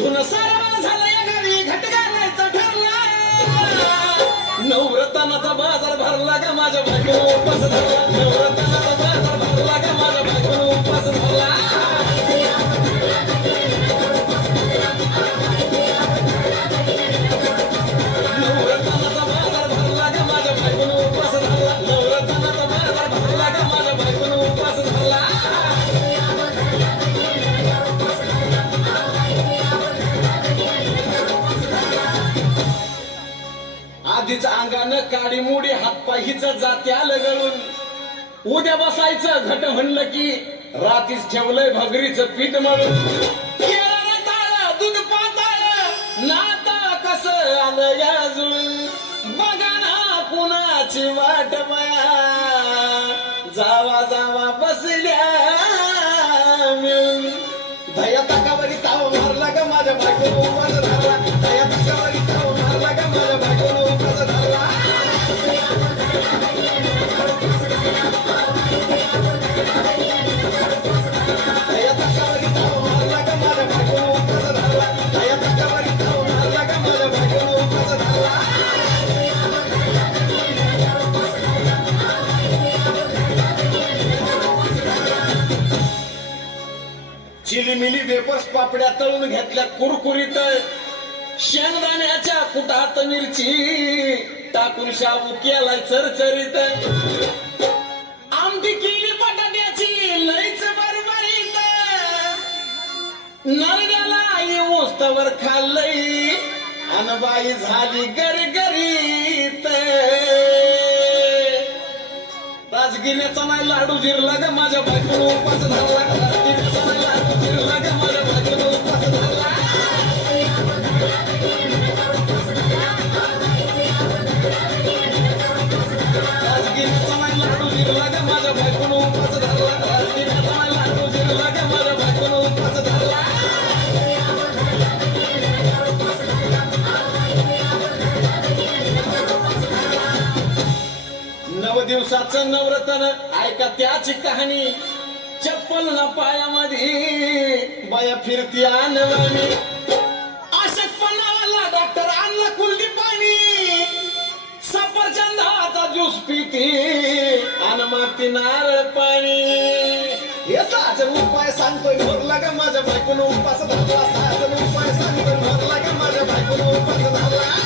धुन सारा झाला या घरी घट घालायचा ठरला नवरत्नाचा बाजार भरला का माझ्या बायकोनं उपास धरला नवरत्नाचा बाजार भरला का माझ्या बायकोनं उपास धरला नवरत्नाचा बाजार भरला का माझ्या बायकोनं उपास धरला नवरत्नाचा बाजार भरला का माझ्या बायकोनं उपास धरला आधीच अंगानं काडी मुडी हातपायीच जात्या लगळून उद्या बसायचं घट म्हणलं की रातीच ठेवलंय भगरीचं पीठ मळून केळं ताळ दूध पाताळ नाता कसं आलं याजून बघा ना कुणाची वाट बया जावा जावा बसल्या मिळून दया तकावरी ताव मारला का माझ्या बायकोनं उपास धरला दया तकावरी ताव मारला का माझ्या बायकोनं उपास धरला दया तकावरी ताव मारला का माझ्या बायकोनं उपास धरला दया तकावरी ताव मारला का माझ्या बायकोनं उपास धरला चिलीमिली वेपस पापड्या तळून घेतल्या कुरकुरीत शेंगदाण्याच्या कुटात मिरची टाकून शाबू केलाय चरचरीत आमटी केली बटाट्याची लईच बरबरीत नरड्याला आई ओस्तवर खाल्लई अन बाई झाली गरगरीत राजगिऱ्याचा नाही लाडू जिरला ग माझ्या बायकोनं उपास धरला राजगिऱ्याचा नाही लाडू जिरला ग माझ्या बायकोनं उपास धरला राजगिऱ्याचा नाही लाडू जिरला ग माझ्या बायकोनं उपास धरला राजगिऱ्याचा नाही लाडू जिरला ग माझ्या बायकोनं उपास धरला नव दिवसाचं नवरत्न ऐका त्याची कहाणी चप्पल ना पायामध्ये बाया फिरती आणवानी अशक्तपणावाला डॉक्टर आणला कुलदी पाणी सफरचंदाचा ज्यूस पिती आणि मागती नारळ पाणी याचा आज उपाय सांगतोय भरला का माझ्या बायकोनं उपास धरला असा उपाय सांगतोय भरला का माझ्या बायकोनं उपास धरला